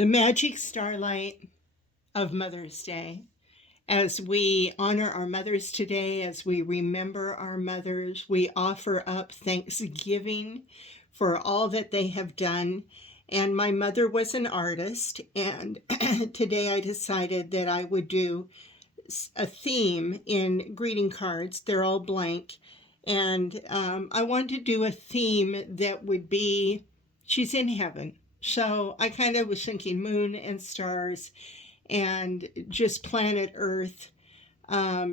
The magic starlight of Mother's Day. As we honor our mothers today, as we remember our mothers, we offer up thanksgiving for all that they have done. And my mother was an artist, and today I decided that I would do a theme in greeting cards. They're all blank. And I wanted to do a theme that would be she's in heaven. So I kind of was thinking moon and stars and just planet Earth.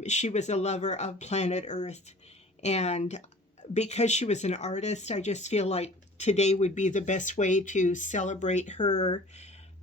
She was a lover of planet Earth. And because she was an artist, I just feel like today would be the best way to celebrate her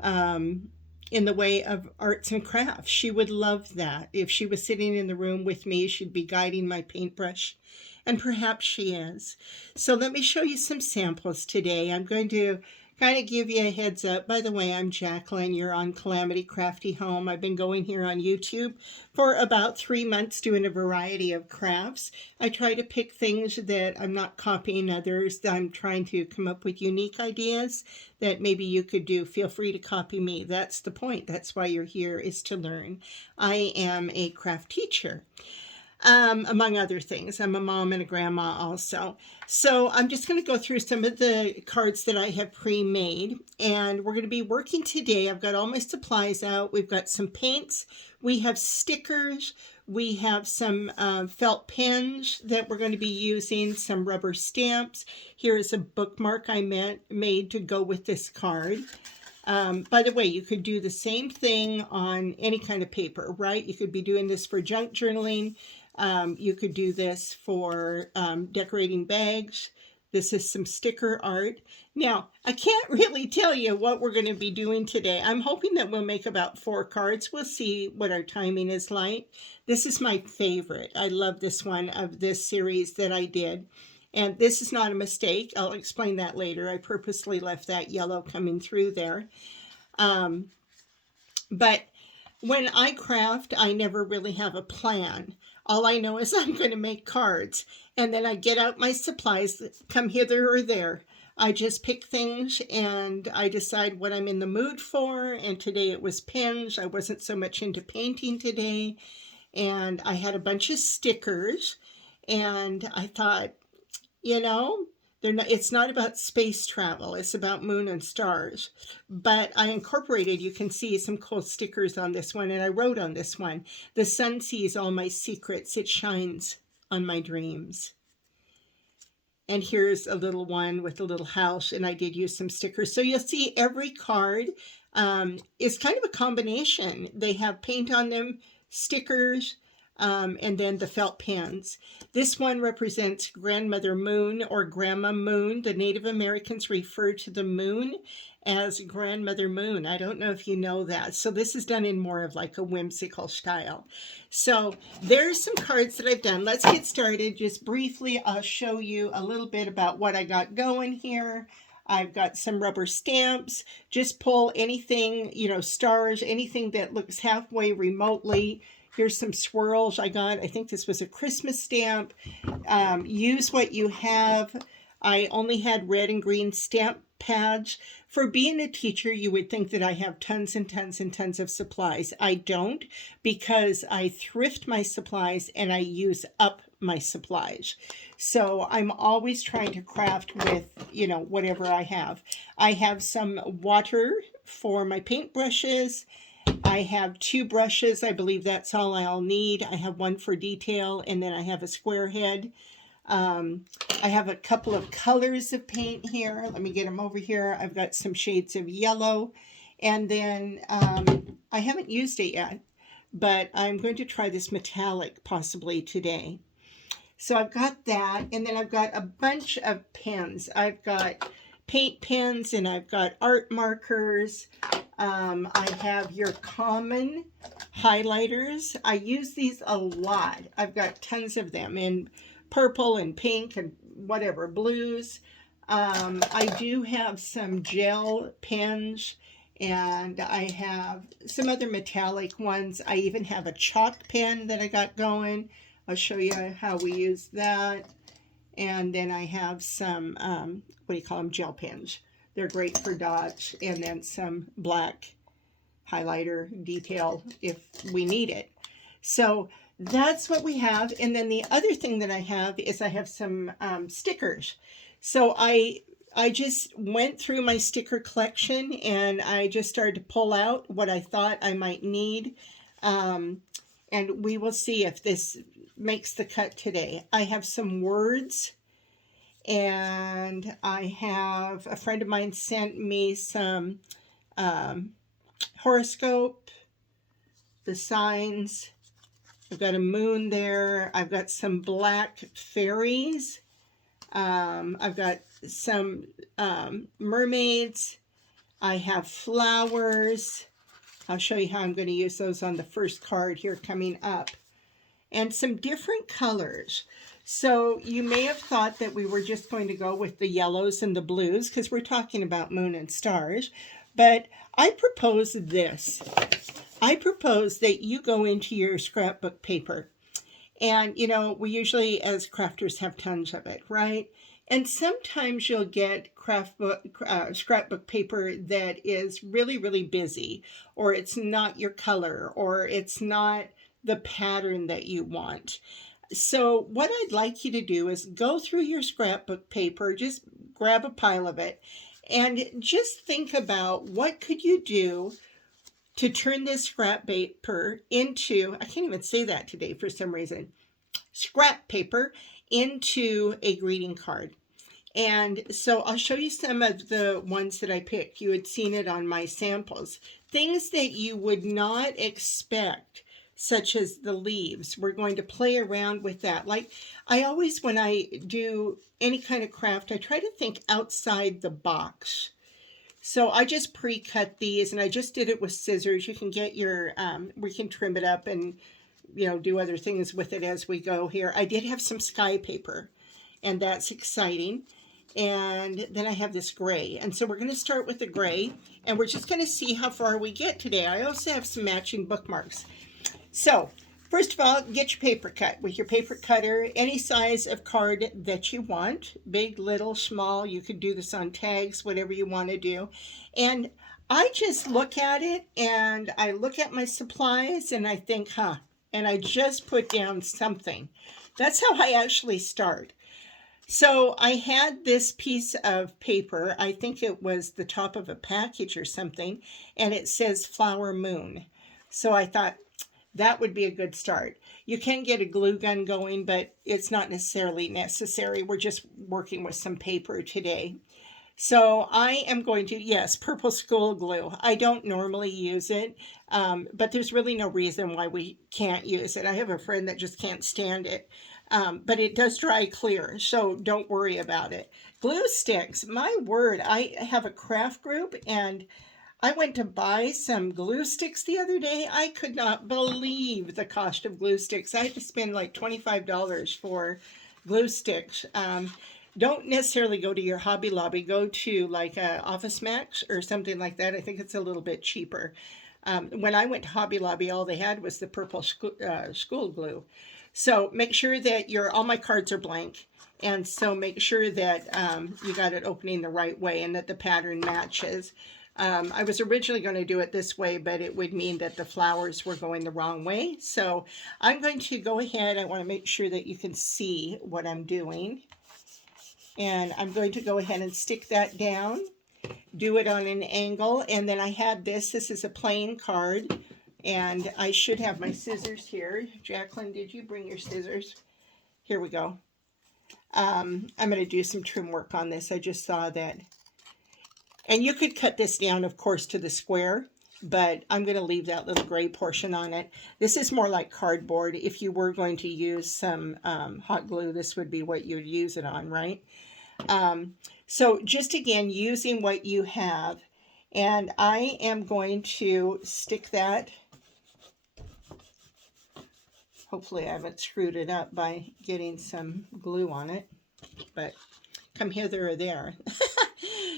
um, in the way of arts and crafts. She would love that. If she was sitting in the room with me, she'd be guiding my paintbrush. And perhaps she is. So let me show you some samples today. I'm going to kind of give you a heads up. By the way, I'm Jacqueline. You're on Calamity Crafty Home. I've been going here on YouTube for about 3 months doing a variety of crafts. I try to pick things that I'm not copying others. I'm trying to come up with unique ideas that maybe you could do. Feel free to copy me. That's the point. That's why you're here, is to learn. I am a craft teacher. Among other things. I'm a mom and a grandma also. So I'm just going to go through some of the cards that I have pre-made, and we're going to be working today. I've got all my supplies out. We've got some paints. We have stickers. We have some felt pens that we're going to be using, some rubber stamps. Here is a bookmark I made to go with this card. By the way, you could do the same thing on any kind of paper, right? You could be doing this for junk journaling. You could do this for decorating bags. This is some sticker art. Now, I can't really tell you what we're going to be doing today. I'm hoping that we'll make about 4 cards. We'll see what our timing is like. This is my favorite. I love this one of this series that I did. And this is not a mistake. I'll explain that later. I purposely left that yellow coming through there. But when I craft, I never really have a plan. All I know is I'm going to make cards. And then I get out my supplies that come hither or there. I just pick things and I decide what I'm in the mood for. And today it was pens. I wasn't so much into painting today. And I had a bunch of stickers. And I thought, you know, it's not about space travel. It's about moon and stars. But I incorporated, you can see some cool stickers on this one. And I wrote on this one, the sun sees all my secrets. It shines on my dreams. And here's a little one with a little house. And I did use some stickers. So you'll see every card is kind of a combination. They have paint on them, stickers, and then the felt pens. This one represents Grandmother Moon or Grandma Moon. The Native Americans refer to the moon as Grandmother Moon. I don't know if you know that. So this is done in more of like a whimsical style. So there's some cards that I've done. Let's get started. Just briefly, I'll show you a little bit about what I got going here. I've got some rubber stamps. Just pull anything, stars, anything that looks halfway remotely. Here's some swirls I got. I think this was a Christmas stamp. Use what you have. I only had red and green stamp pads. For being a teacher, you would think that I have tons and tons and tons of supplies. I don't, because I thrift my supplies and I use up my supplies. So I'm always trying to craft with, whatever I have. I have some water for my paintbrushes. I have 2 brushes. I believe that's all I'll need. I have one for detail, and then I have a square head. I have a couple of colors of paint here. Let me get them over here. I've got some shades of yellow. And then I haven't used it yet, but I'm going to try this metallic possibly today. So I've got that, and then I've got a bunch of pens. I've got paint pens, and I've got art markers. I have your common highlighters. I use these a lot. I've got tons of them in purple and pink and whatever, blues. I do have some gel pens, and I have some other metallic ones. I even have a chalk pen that I got going. I'll show you how we use that. And then I have some, what do you call them, gel pens. They're great for dots, and then some black highlighter detail if we need it. So that's what we have. And then the other thing that I have is I have some stickers. So I just went through my sticker collection and I just started to pull out what I thought I might need. And we will see if this makes the cut today. I have some words, and I have a friend of mine sent me some horoscope, the signs. I've got a moon there. I've got some black fairies. I've got some mermaids. I have flowers. I'll show you how I'm going to use those on the first card here coming up. And some different colors. So you may have thought that we were just going to go with the yellows and the blues because we're talking about moon and stars. But I propose this. I propose that you go into your scrapbook paper. And, you know, we usually as crafters have tons of it, right? And sometimes you'll get scrapbook paper that is really, really busy, or it's not your color, or it's not the pattern that you want. So what I'd like you to do is go through your scrapbook paper, just grab a pile of it, and just think about what could you do to turn this scrap paper into, I can't even say that today for some reason, scrap paper into a greeting card. And so I'll show you some of the ones that I picked. You had seen it on my samples. Things that you would not expect, such as the leaves. We're going to play around with that. Like I always, when I do any kind of craft, I try to think outside the box. So I just pre-cut these, and I just did it with scissors. You can get your, we can trim it up and, you know, do other things with it as we go here. I did have some sky paper, and that's exciting. And then I have this gray. And so we're going to start with the gray, and we're just going to see how far we get today. I also have some matching bookmarks. So first of all, get your paper cut with your paper cutter, any size of card that you want, big, little, small. You could do this on tags, whatever you want to do. And I just look at it, and I look at my supplies, and I think, and I just put down something. That's how I actually start. So I had this piece of paper, I think it was the top of a package or something, and it says Flower Moon. So I thought that would be a good start. You can get a glue gun going, but it's not necessarily necessary. We're just working with some paper today. So I am going to, yes, purple school glue. I don't normally use it, but there's really no reason why we can't use it. I have a friend that just can't stand it. But it does dry clear, so don't worry about it. Glue sticks, my word, I have a craft group, and I went to buy some glue sticks the other day. I could not believe the cost of glue sticks. I had to spend like $25 for glue sticks. Don't necessarily go to your Hobby Lobby. Go to like Office Max or something like that. I think it's a little bit cheaper. When I went to Hobby Lobby, all they had was the purple school glue. So make sure that all my cards are blank. And so make sure that you got it opening the right way and that the pattern matches. I was originally going to do it this way, but it would mean that the flowers were going the wrong way. So I'm going to go ahead. I want to make sure that you can see what I'm doing. And I'm going to go ahead and stick that down, do it on an angle. And then I have this is a plain card. And I should have my scissors here. Jacqueline, did you bring your scissors? Here we go. I'm going to do some trim work on this. I just saw that. And you could cut this down, of course, to the square, but I'm going to leave that little gray portion on it. This is more like cardboard. If you were going to use some hot glue, this would be what you would use it on, right? So just again, using what you have. And I am going to stick that. Hopefully I haven't screwed it up by getting some glue on it, but come hither or there.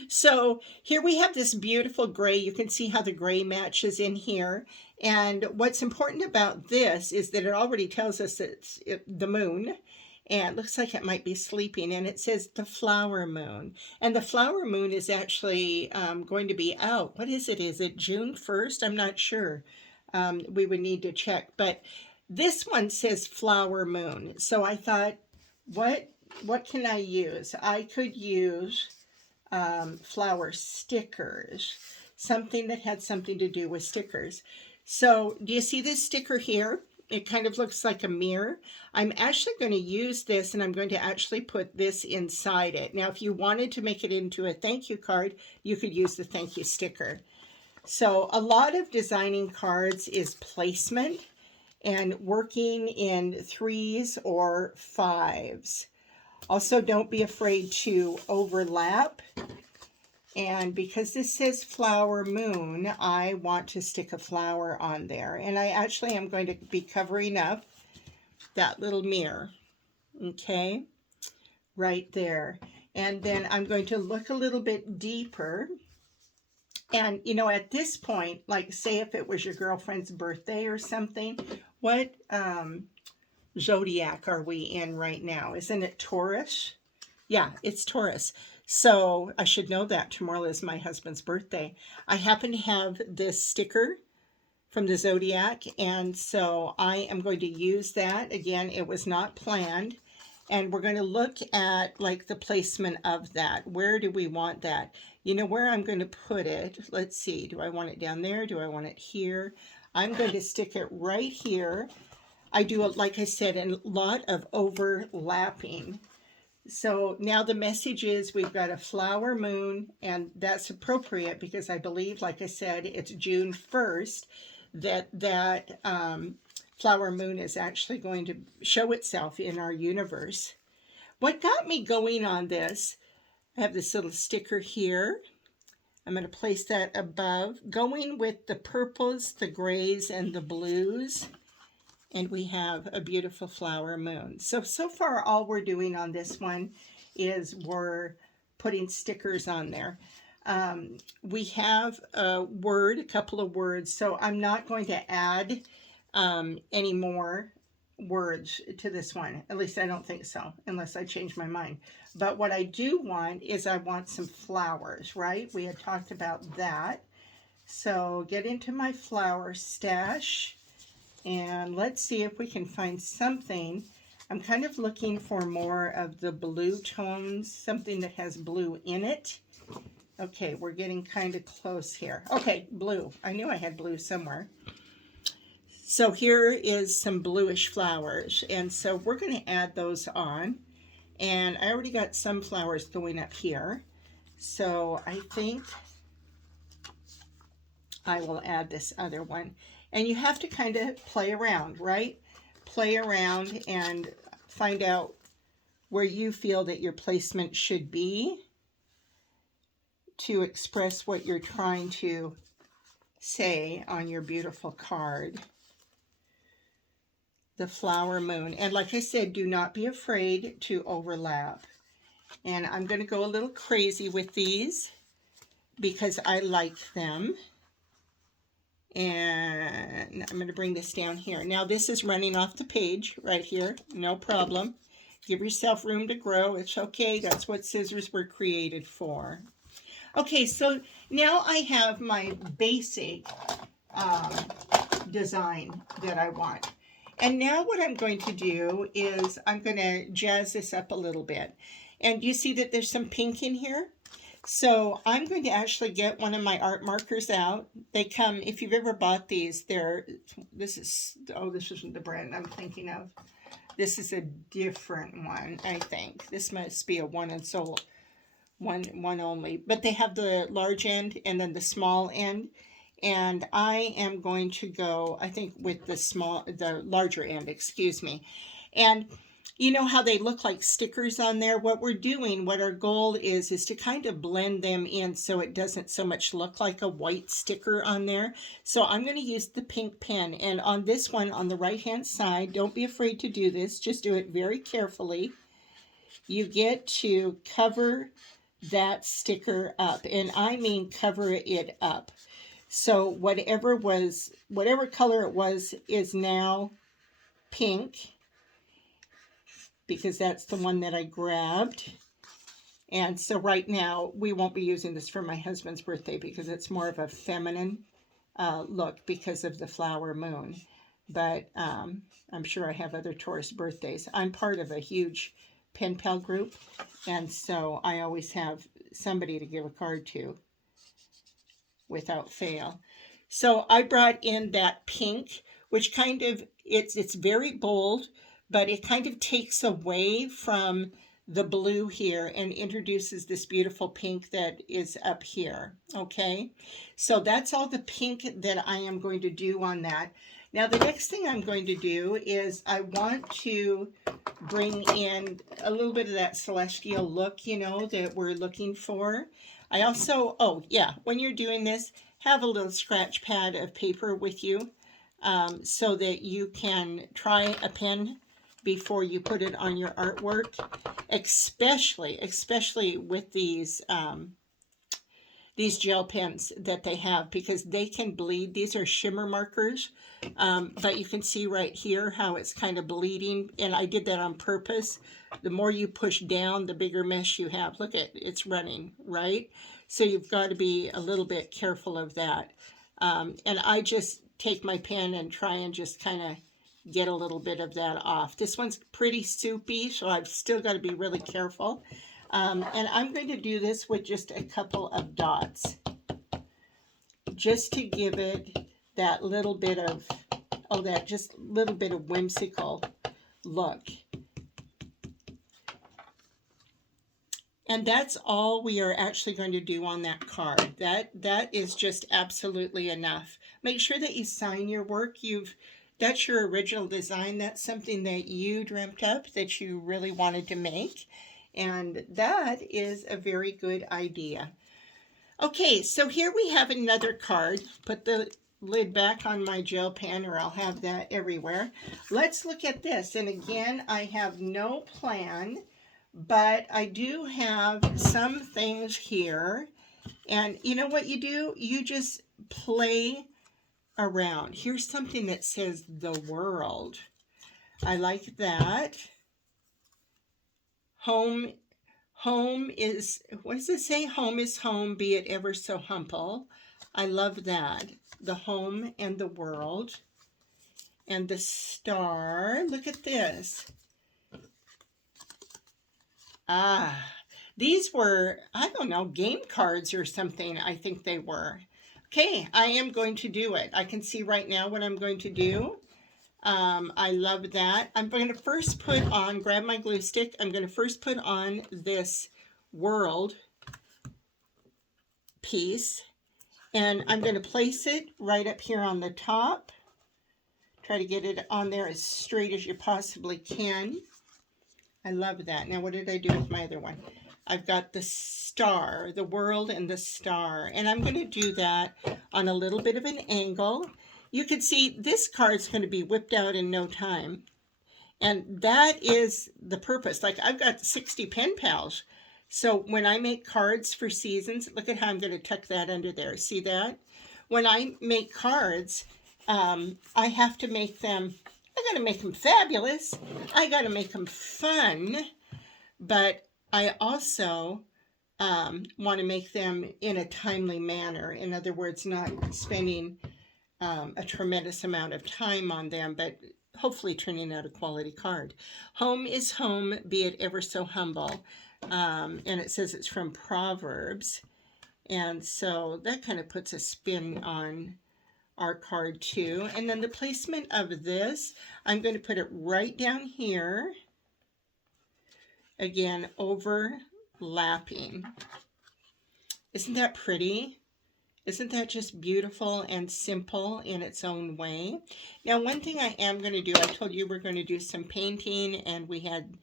So here we have this beautiful gray. You can see how the gray matches in here. And what's important about this is that it already tells us it's the moon. and it looks like it might be sleeping, and it says the flower moon. And the flower moon is actually going to be out. What is it? Is it June 1st? I'm not sure. We would need to check. But this one says flower moon. So I thought, what can I use? I could use flower stickers, something that had something to do with stickers. So do you see this sticker here? It kind of looks like a mirror. I'm actually going to use this, and I'm going to actually put this inside it. Now, if you wanted to make it into a thank you card, you could use the thank you sticker. So a lot of designing cards is placement and working in 3s or 5s. Also, don't be afraid to overlap. And because this says flower moon, I want to stick a flower on there. And I actually am going to be covering up that little mirror, okay, right there. And then I'm going to look a little bit deeper. And, you know, at this point, like say if it was your girlfriend's birthday or something, what zodiac are we in right now? Isn't it Taurus? Yeah, it's Taurus. So I should know that. Tomorrow is my husband's birthday. I happen to have this sticker from the Zodiac, and so I am going to use that. Again, it was not planned. And we're going to look at like the placement of that. Where do we want that? You know where I'm going to put it. Let's see. Do I want it down there? Do I want it here? I'm going to stick it right here. I do, like I said, a lot of overlapping. So now the message is we've got a flower moon, and that's appropriate because I believe, like I said, it's June 1st that flower moon is actually going to show itself in our universe. What got me going on this, I have this little sticker here. I'm going to place that above, going with the purples, the grays, and the blues. And we have a beautiful flower moon. So far all we're doing on this one is we're putting stickers on there. We have a couple of words, so I'm not going to add any more words to this one. At least I don't think so, unless I change my mind. But what I do want is I want some flowers, right? We had talked about that. So get into my flower stash. And let's see if we can find something. I'm kind of looking for more of the blue tones, something that has blue in it. Okay, we're getting kind of close here. Okay, blue. I knew I had blue somewhere. So here is some bluish flowers. And so we're going to add those on. And I already got some flowers going up here. So I think I will add this other one. And you have to kind of play around, right? Play around and find out where you feel that your placement should be to express what you're trying to say on your beautiful card. The flower moon. And like I said, do not be afraid to overlap. And I'm going to go a little crazy with these because I like them. And I'm going to bring this down here. Now this is running off the page right here. No problem. Give yourself room to grow. It's okay. That's what scissors were created for. Okay, so now I have my basic design that I want. And now what I'm going to do is I'm going to jazz this up a little bit. And you see that there's some pink in here? So I'm going to actually get one of my art markers out. They come, if you've ever bought these, this isn't the brand I'm thinking of. This is a different one, I think. This must be a one and sold, one only. But they have the large end and then the small end. And I am going to go, I think, with the larger end, excuse me. And you know how they look like stickers on there? What our goal is to kind of blend them in so it doesn't so much look like a white sticker on there. So I'm going to use the pink pen. And on this one, on the right-hand side, don't be afraid to do this. Just do it very carefully. You get to cover that sticker up. And I mean cover it up. So whatever color it was is now pink. because that's the one that I grabbed. And so right now, we won't be using this for my husband's birthday because it's more of a feminine look because of the flower moon. But I'm sure I have other Taurus birthdays. I'm part of a huge pen pal group, and so I always have somebody to give a card to without fail. So I brought in that pink, which kind of, it's very bold, but it kind of takes away from the blue here and introduces this beautiful pink that is up here. Okay, so that's all the pink that I am going to do on that. Now the next thing I'm going to do is I want to bring in a little bit of that celestial look, you know, that we're looking for. I also, oh yeah, when you're doing this, have a little scratch pad of paper with you so that you can try a pen before you put it on your artwork, especially with these gel pens that they have, because they can bleed. These are shimmer markers, but you can see right here how it's kind of bleeding, and I did that on purpose. The more you push down, the bigger mesh you have. Look at it's running, right? So you've got to be a little bit careful of that. And I just take my pen and try and just kind of get a little bit of that off. This one's pretty soupy, so I've still got to be really careful. And I'm going to do this with just a couple of dots, just to give it that little bit of, oh, that just little bit of whimsical look. And that's all we are actually going to do on that card. That is just absolutely enough. Make sure that you sign your work. That's your original design. That's something that you dreamt up, that you really wanted to make. And that is a very good idea. Okay, so here we have another card. Put the lid back on my gel pen, or I'll have that everywhere. Let's look at this. And again, I have no plan, but I do have some things here. And you know what you do? You just play around. Here's something that says the world. I like that. Home is, what does it say? Home is home, be it ever so humble. I love that. The home and the world. And the star. Look at this. Ah, these were, I don't know, game cards or something, I think they were. Okay, I am going to do it. I can see right now what I'm going to do. I love that. I'm going to first put on, grab my glue stick, I'm going to first put on this world piece, and I'm going to place it right up here on the top. Try to get it on there as straight as you possibly can. I love that. Now, what did I do with my other one? I've got the star, the world and the star, and I'm going to do that on a little bit of an angle. You can see this card's going to be whipped out in no time. And that is the purpose. Like, I've got 60 pen pals. So when I make cards for seasons, look at how I'm going to tuck that under there. See that? When I make cards, I have to make them, I got to make them fabulous. I got to make them fun. But I also want to make them in a timely manner. In other words, not spending a tremendous amount of time on them, but hopefully turning out a quality card. Home is home, be it ever so humble. And it says it's from Proverbs. And so that kind of puts a spin on our card too. And then the placement of this, I'm going to put it right down here. Again, overlapping. Isn't that pretty? Isn't that just beautiful and simple in its own way? Now, one thing I am going to do, I told you we're going to do some painting, and we had,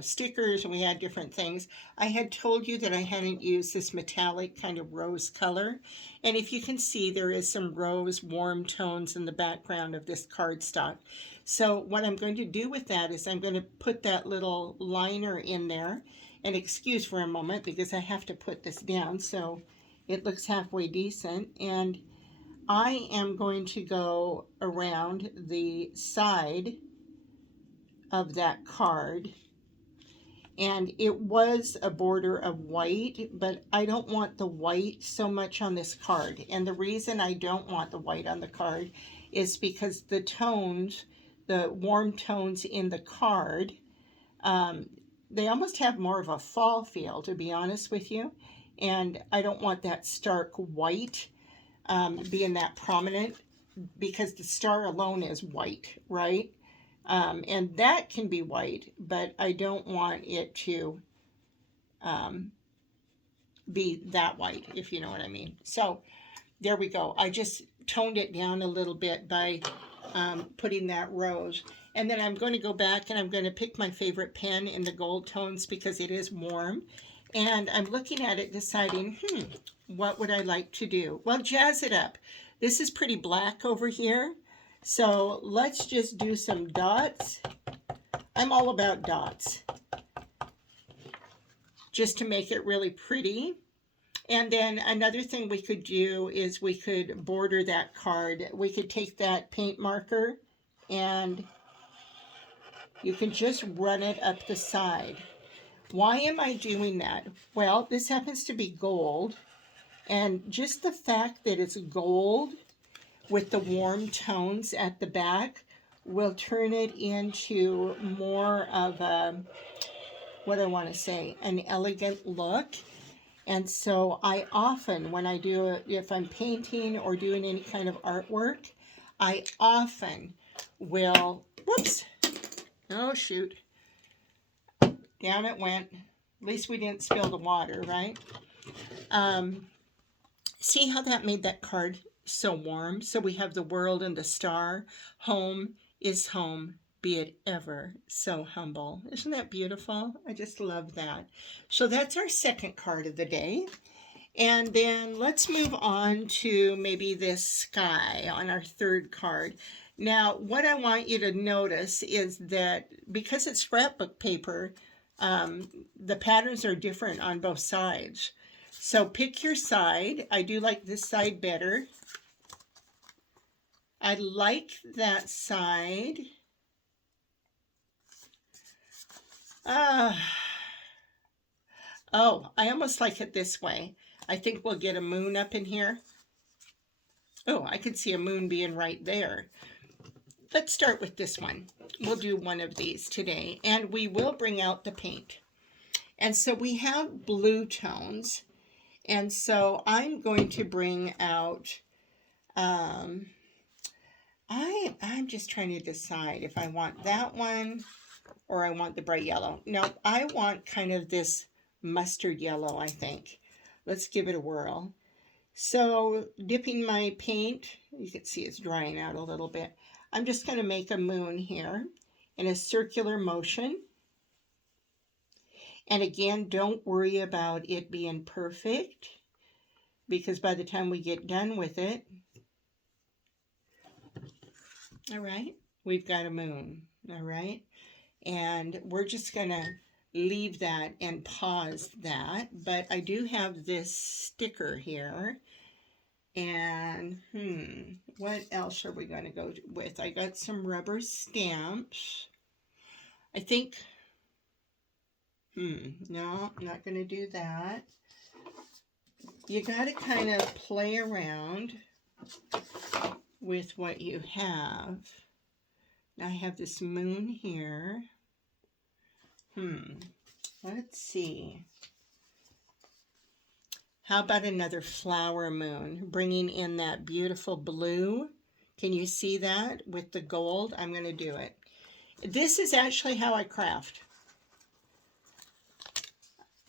stickers, and we had different things. I had told you that I hadn't used this metallic kind of rose color. And if you can see, there is some rose warm tones in the background of this cardstock. So what I'm going to do with that is I'm going to put that little liner in there. And excuse for a moment because I have to put this down so it looks halfway decent. And I am going to go around the side of that card. And it was a border of white, but I don't want the white so much on this card. And the reason I don't want the white on the card is because the tones, the warm tones in the card, they almost have more of a fall feel, to be honest with you. And I don't want that stark white being that prominent, because the star alone is white, right? And that can be white, but I don't want it to be that white, if you know what I mean. So there we go. I just toned it down a little bit by putting that rose. And then I'm going to go back and I'm going to pick my favorite pen in the gold tones because it is warm. And I'm looking at it deciding, what would I like to do? Well, jazz it up. This is pretty black over here. So let's just do some dots. I'm all about dots, just to make it really pretty. And then another thing we could do is we could border that card. We could take that paint marker and you can just run it up the side. Why am I doing that? Well, this happens to be gold. And just the fact that it's gold with the warm tones at the back will turn it into more of a, what I want to say, an elegant look. And so I often, when I do it, if I'm painting or doing any kind of artwork, I often will, whoops, oh shoot, down it went. At least we didn't spill the water, right? See how that made that card so warm? So we have the world and the star. Home is home, be it ever so humble. Isn't that beautiful? I just love that. So that's our second card of the day. And then let's move on to maybe this sky on our third card. Now, what I want you to notice is that because it's scrapbook paper, the patterns are different on both sides. So pick your side. I do like this side better. I like that side. Oh, I almost like it this way. I think we'll get a moon up in here. Oh, I could see a moon being right there. Let's start with this one. We'll do one of these today, and we will bring out the paint. And so we have blue tones. And so I'm going to bring out, I'm just trying to decide if I want that one or I want the bright yellow. No, I want kind of this mustard yellow, I think. Let's give it a whirl. So dipping my paint, you can see it's drying out a little bit. I'm just going to make a moon here in a circular motion. And again, don't worry about it being perfect, because by the time we get done with it, all right, we've got a moon, all right? And we're just going to leave that and pause that. But I do have this sticker here. And, what else are we going to go with? I got some rubber stamps. I think, no, I'm not going to do that. You got to kind of play around with what you have. Now I have this moon here. Let's see. How about another flower moon, bringing in that beautiful blue? Can you see that with the gold? I'm going to do it. This is actually how I craft.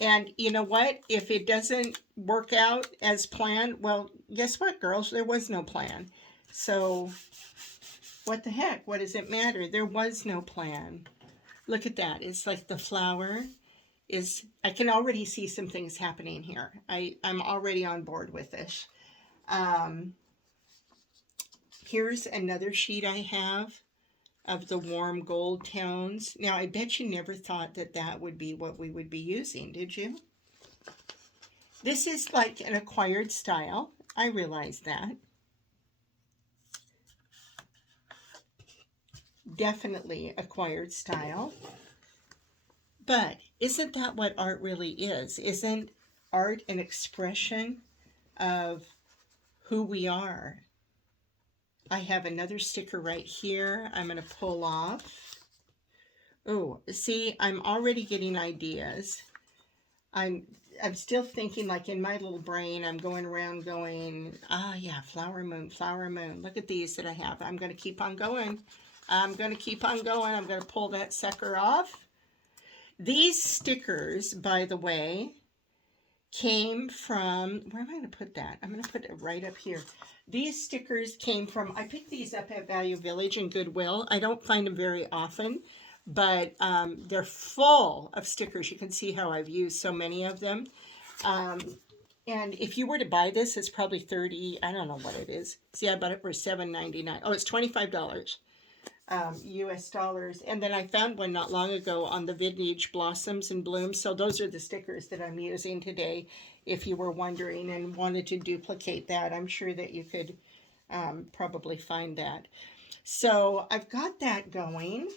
And you know what? If it doesn't work out as planned, well, guess what, girls? There was no plan. So what the heck? What does it matter? There was no plan. Look at that. It's like the flower is, I can already see some things happening here. I'm already on board with this. Here's another sheet I have of the warm gold tones. Now, I bet you never thought that that would be what we would be using, did you? This is like an acquired style. I realize that. definitely acquired style. But isn't that what art really is? Isn't art an expression of who we are? I have another sticker right here I'm going to pull off. Oh, see, I'm already getting ideas. I'm still thinking, like, in my little brain, I'm going around going, ah, yeah, flower moon, flower moon. Look at these that I have. I'm going to keep on going. I'm going to keep on going. I'm going to pull that sucker off. These stickers, by the way, came from, where am I going to put that? I'm going to put it right up here. These stickers came from, I picked these up at Value Village and Goodwill. I don't find them very often, but they're full of stickers. You can see how I've used so many of them. And if you were to buy this, it's probably $30, I don't know what it is. See, I bought it for $7.99. Oh, it's $25. US dollars. And then I found one not long ago on the Vintage Blossoms and Blooms. So those are the stickers that I'm using today. If you were wondering and wanted to duplicate that, I'm sure that you could probably find that. So I've got that going,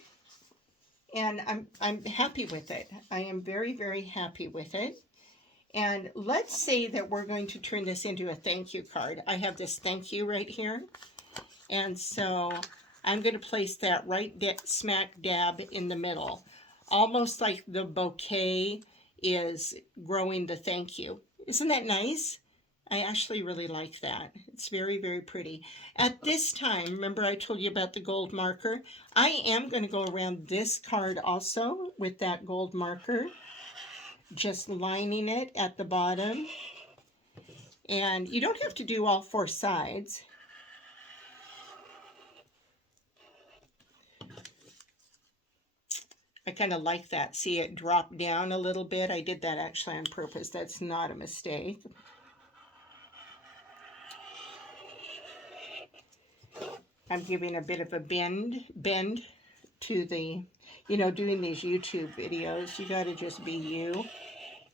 and I'm happy with it. I am very, very happy with it. And let's say that we're going to turn this into a thank you card. I have this thank you right here. And so I'm going to place that right smack dab in the middle, almost like the bouquet is growing the thank you. Isn't that nice? I actually really like that. It's very, very pretty. At this time, remember I told you about the gold marker? I am going to go around this card also with that gold marker, just lining it at the bottom. And you don't have to do all four sides. I kind of like that. See it drop down a little bit. I did that actually on purpose. That's not a mistake. I'm giving a bit of a bend to the, you know, doing these YouTube videos. You got to just be you.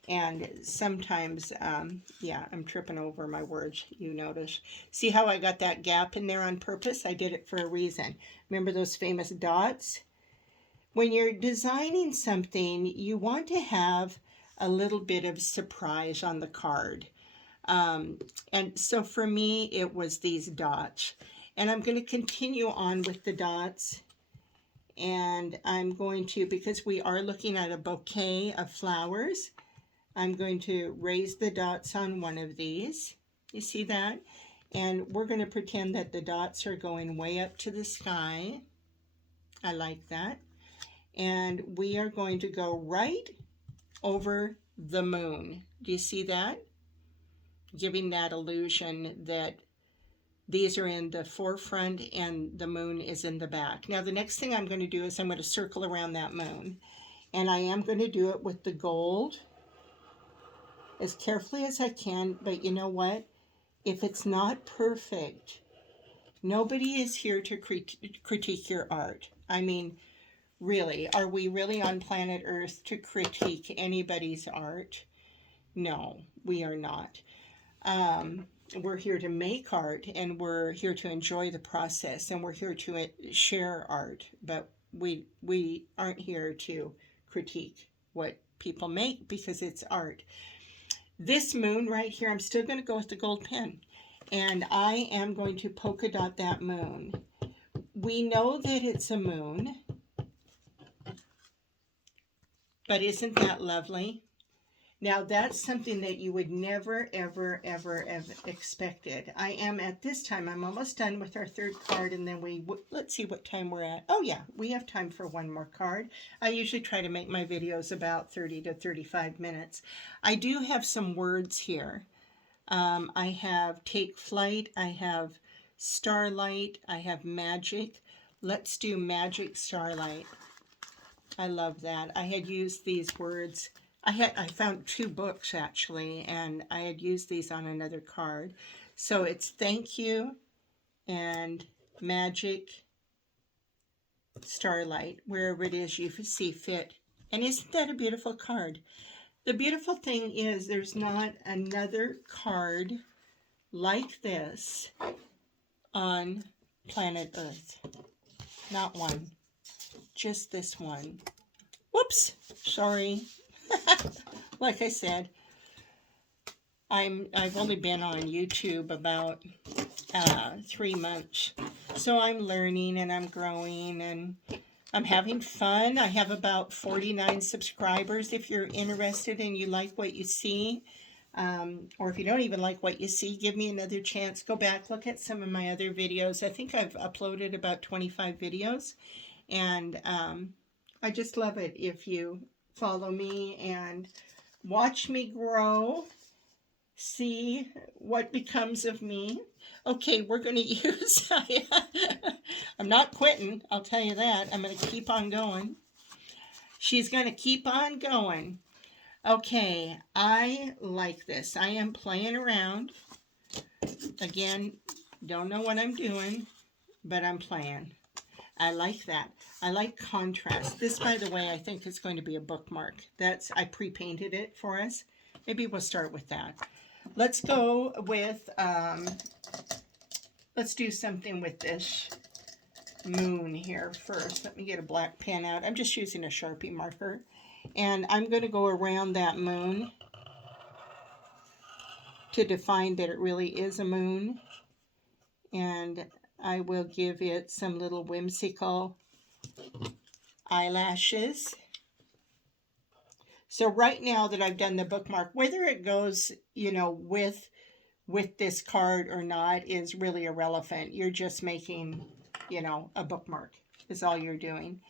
And sometimes, yeah, I'm tripping over my words, you notice. See how I got that gap in there on purpose? I did it for a reason. Remember those famous dots? When you're designing something, you want to have a little bit of surprise on the card. And so for me, it was these dots. And I'm going to continue on with the dots. And I'm going to, because we are looking at a bouquet of flowers, I'm going to raise the dots on one of these. You see that? And we're going to pretend that the dots are going way up to the sky. I like that. And we are going to go right over the moon. Do you see that? Giving that illusion that these are in the forefront and the moon is in the back. Now the next thing I'm going to do is I'm going to circle around that moon. And I am going to do it with the gold as carefully as I can, but you know what? If it's not perfect, nobody is here to critique your art. I mean, really, are we really on planet Earth to critique anybody's art? No, we are not. We're here to make art, and we're here to enjoy the process, and we're here to share art, but we aren't here to critique what people make because it's art. This moon right here, I'm still going to go with the gold pen, and I am going to polka dot that moon. We know that it's a moon, but isn't that lovely? Now that's something that you would never, ever, ever have expected. I am at this time, I'm almost done with our third card, and then let's see what time we're at. Oh yeah, we have time for one more card. I usually try to make my videos about 30 to 35 minutes. I do have some words here. I have take flight, I have starlight, I have magic. Let's do magic starlight. I love that. I had used these words. I found 2 books actually, and I had used these on another card. So it's thank you and magic starlight, wherever it is you see fit. And isn't that a beautiful card? The beautiful thing is there's not another card like this on planet Earth. Not one. just this one. Whoops, sorry. Like I said, I've only been on YouTube about 3 months, so I'm learning and I'm growing and I'm having fun. I have about 49 subscribers. If you're interested and you like what you see, or if you don't even like what you see, give me another chance. Go back, look at some of my other videos. I think I've uploaded about 25 videos, and I just love it if you follow me and watch me grow, see what becomes of me. Okay, we're going to use, I'm not quitting, I'll tell you that. I'm going to keep on going. She's going to keep on going. Okay, I like this. I am playing around. Again, don't know what I'm doing, but I'm playing. I like that. I like contrast. This, by the way, I think is going to be a bookmark. I pre-painted it for us. Maybe we'll start with that. Let's go with, let's do something with this moon here first. Let me get a black pen out. I'm just using a Sharpie marker. And I'm going to go around that moon to define that it really is a moon. And I will give it some little whimsical eyelashes. So right now that I've done the bookmark, whether it goes, you know, with this card or not is really irrelevant. You're just making, you know, a bookmark is all you're doing.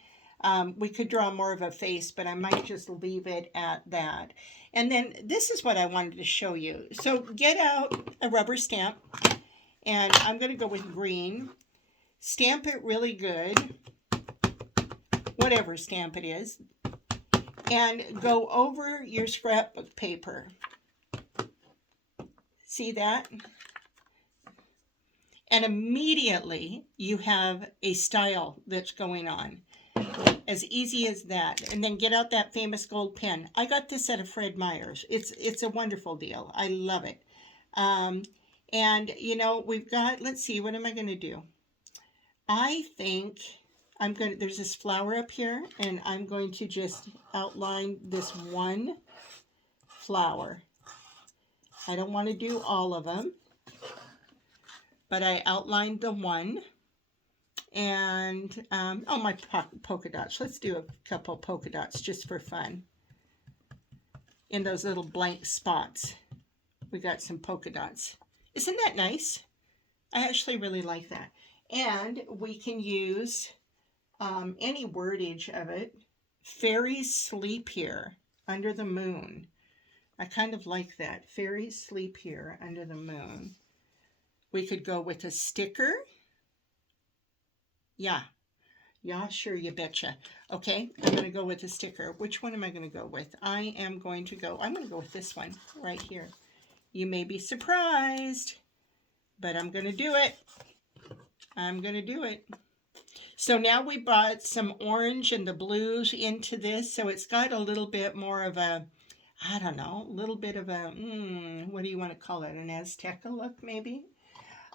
We could draw more of a face, but I might just leave it at that. And then this is what I wanted to show you. So get out a rubber stamp, and I'm going to go with green. Stamp it really good, whatever stamp it is, and go over your scrapbook paper. See that? And immediately you have a style that's going on. As easy as that. And then get out that famous gold pen. I got this at a Fred Meyer's. It's a wonderful deal. I love it. And, you know, we've got, let's see, what am I going to do? I think there's this flower up here, and I'm going to just outline this one flower. I don't want to do all of them, but I outlined the one. And, oh, my polka dots. Let's do a couple polka dots just for fun. In those little blank spots, we got some polka dots. Isn't that nice? I actually really like that. And we can use any wordage of it. Fairies sleep here under the moon. I kind of like that. Fairies sleep here under the moon. We could go with a sticker. Yeah, sure, you betcha. Okay, I'm going to go with a sticker. Which one am I going to go with? I'm going to go with this one right here. You may be surprised, but I'm going to do it. I'm going to do it. So now we brought some orange and the blues into this, so it's got a little bit more of a, I don't know, a little bit of a, what do you want to call it, an Azteca look maybe?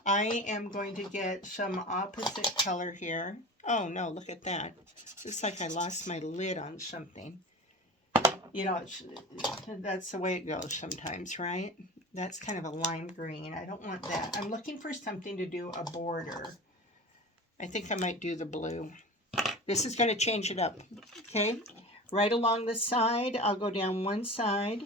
I am going to get some opposite color here. Oh no, look at that. It's like I lost my lid on something. You know, that's the way it goes sometimes, right? That's kind of a lime green. I don't want that. I'm looking for something to do a border. I think I might do the blue. This is going to change it up, okay? Right along the side, I'll go down one side.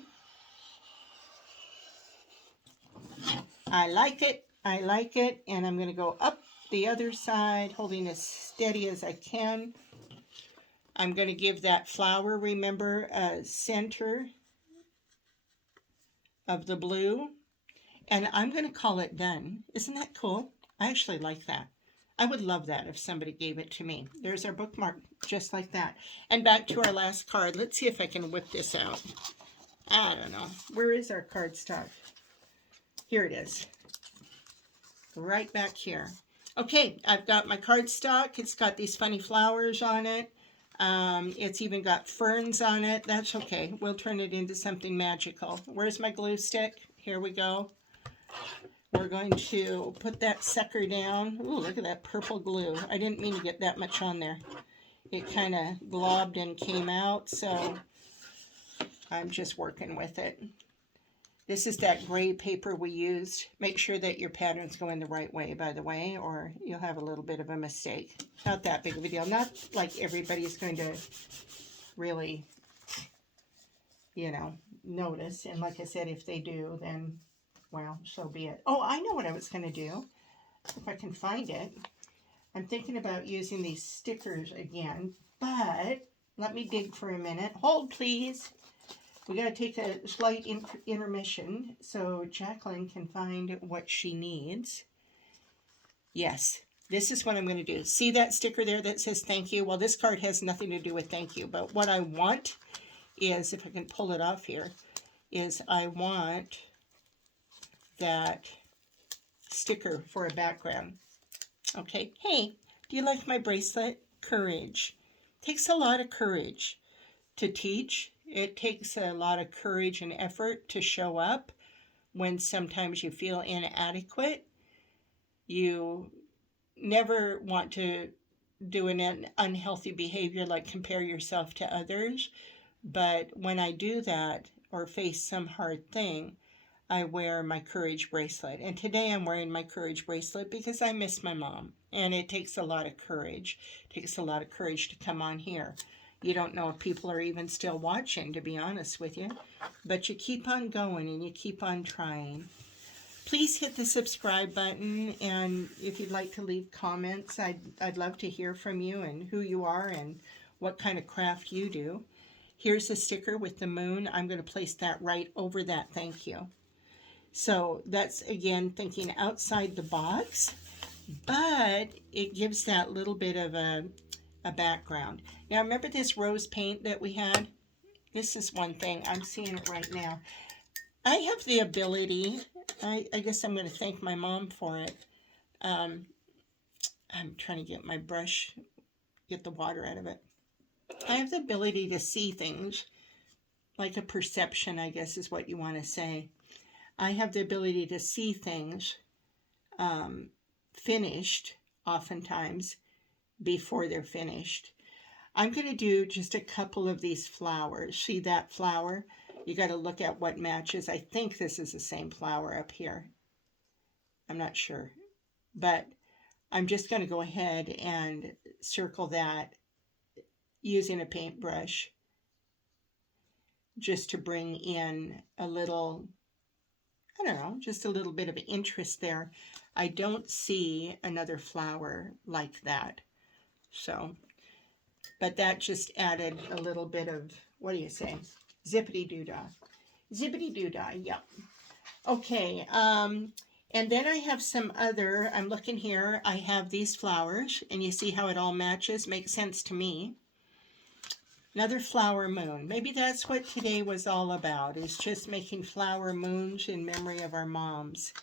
I like it. I like it, and I'm going to go up the other side, holding as steady as I can. I'm going to give that flower, remember, a center of the blue, and I'm going to call it done. Isn't that cool? I actually like that. I would love that if somebody gave it to me. There's our bookmark, just like that. And back to our last card. Let's see if I can whip this out. I don't know. Where is our cardstock? Here it is. Right back here. Okay, I've got my cardstock. It's got these funny flowers on it. It's even got ferns on it. That's okay. We'll turn it into something magical. Where's my glue stick? Here we go. We're going to put that sucker down. Ooh, look at that purple glue. I didn't mean to get that much on there. it kind of globbed and came out, so I'm just working with it. This is that gray paper we used. Make sure that your patterns go in the right way, by the way, or you'll have a little bit of a mistake. Not that big of a deal. Not like everybody's going to really, you know, notice. And like I said, if they do, then, well, so be it. Oh, I know what I was going to do. If I can find it. I'm thinking about using these stickers again, but let me dig for a minute. Hold, please. We got to take a slight intermission so Jacqueline can find what she needs. Yes, this is what I'm going to do. See that sticker there that says thank you? Well, this card has nothing to do with thank you, but what I want is, if I can pull it off here, is I want that sticker for a background. Okay, hey, do you like my bracelet? Courage. Takes a lot of courage to teach. It takes a lot of courage and effort to show up when sometimes you feel inadequate. You never want to do an unhealthy behavior like compare yourself to others. But when I do that or face some hard thing, I wear my courage bracelet. And today I'm wearing my courage bracelet because I miss my mom. And it takes a lot of courage. It takes a lot of courage to come on here. You don't know if people are even still watching, to be honest with you. But you keep on going and you keep on trying. Please hit the subscribe button. And if you'd like to leave comments, I'd love to hear from you and who you are and what kind of craft you do. Here's a sticker with the moon. I'm going to place that right over that thank you. So that's, again, thinking outside the box, but it gives that little bit of a background. Now, remember this rose paint that we had? This is one thing. I'm seeing it right now. I have the ability, I guess I'm going to thank my mom for it. I'm trying to get my brush, get the water out of it. I have the ability to see things, like a perception, I guess is what you want to say. I have the ability to see things finished, oftentimes, before they're finished. I'm going to do just a couple of these flowers. See that flower? You got to look at what matches. I think this is the same flower up here. I'm not sure. But I'm just going to go ahead and circle that using a paintbrush just to bring in a little, I don't know, just a little bit of interest there. I don't see another flower like that. So, but that just added a little bit of, what do you say? Zippity-doo-dah. Zippity-doo-dah, yep. Okay, and then I have some other, I'm looking here, I have these flowers, and you see how it all matches, makes sense to me. Another flower moon. Maybe that's what today was all about, is just making flower moons in memory of our moms.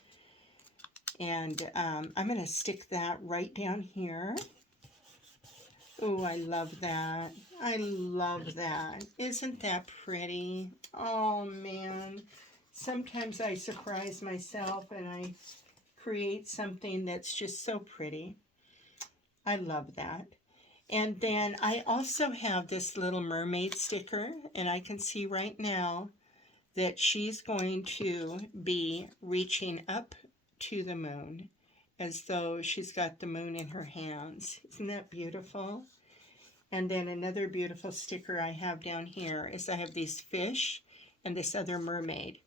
And I'm going to stick that right down here. Oh, I love that. I love that. Isn't that pretty? Oh, man. Sometimes I surprise myself and I create something that's just so pretty. I love that. And then I also have this little mermaid sticker, and I can see right now that she's going to be reaching up to the moon as though she's got the moon in her hands. Isn't that beautiful? And then another beautiful sticker I have down here is I have these fish and this other mermaid.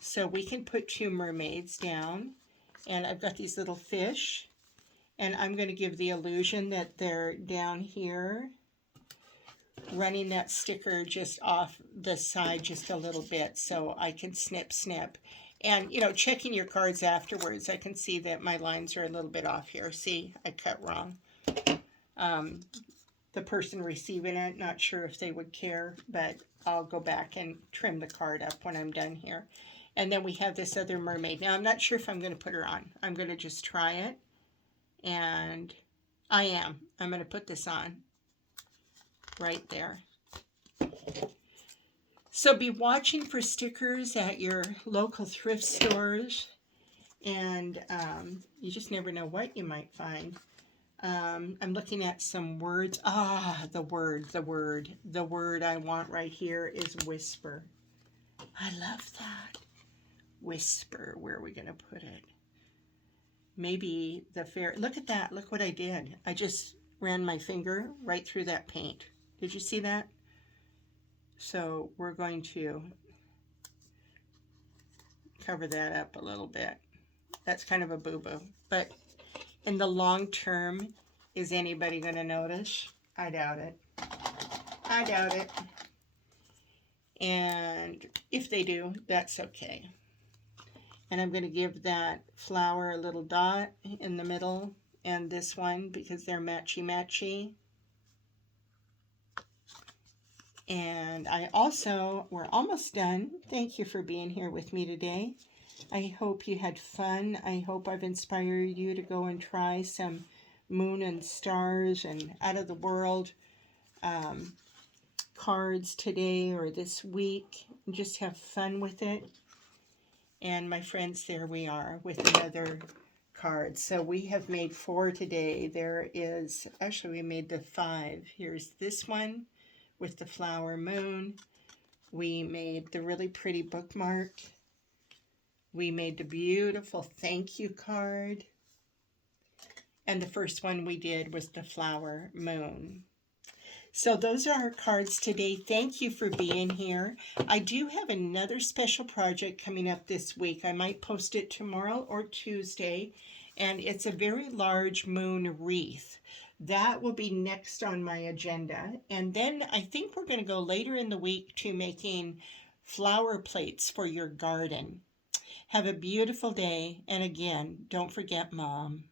So we can put two mermaids down, and I've got these little fish. And I'm going to give the illusion that they're down here, running that sticker just off the side just a little bit so I can snip, snip. And, you know, checking your cards afterwards, I can see that my lines are a little bit off here. See, I cut wrong. The person receiving it, not sure if they would care, but I'll go back and trim the card up when I'm done here. And then we have this other mermaid. Now, I'm not sure if I'm going to put her on. I'm going to just try it. And I'm going to put this on right there. So be watching for stickers at your local thrift stores. And you just never know what you might find. I'm looking at some words. The word I want right here is whisper. I love that. Whisper. Where are we going to put it? Maybe the fair. Look at that. Look what I did. I just ran my finger right through that paint. Did you see that? So we're going to cover that up a little bit. That's kind of a boo-boo. But in the long term, is anybody going to notice? I doubt it. I doubt it. And if they do, that's okay. And I'm going to give that flower a little dot in the middle, and this one because they're matchy-matchy. And we're almost done. Thank you for being here with me today. I hope you had fun. I hope I've inspired you to go and try some moon and stars and out of the world cards today or this week. And just have fun with it. And my friends, there we are with another card. So we have made 4 today. We made the 5. Here's this one with the flower moon. We made the really pretty bookmark. We made the beautiful thank you card. And the first one we did was the flower moon. So those are our cards today. Thank you for being here. I do have another special project coming up this week. I might post it tomorrow or Tuesday. And it's a very large moon wreath. That will be next on my agenda. And then I think we're going to go later in the week to making flower plates for your garden. Have a beautiful day. And again, don't forget Mom.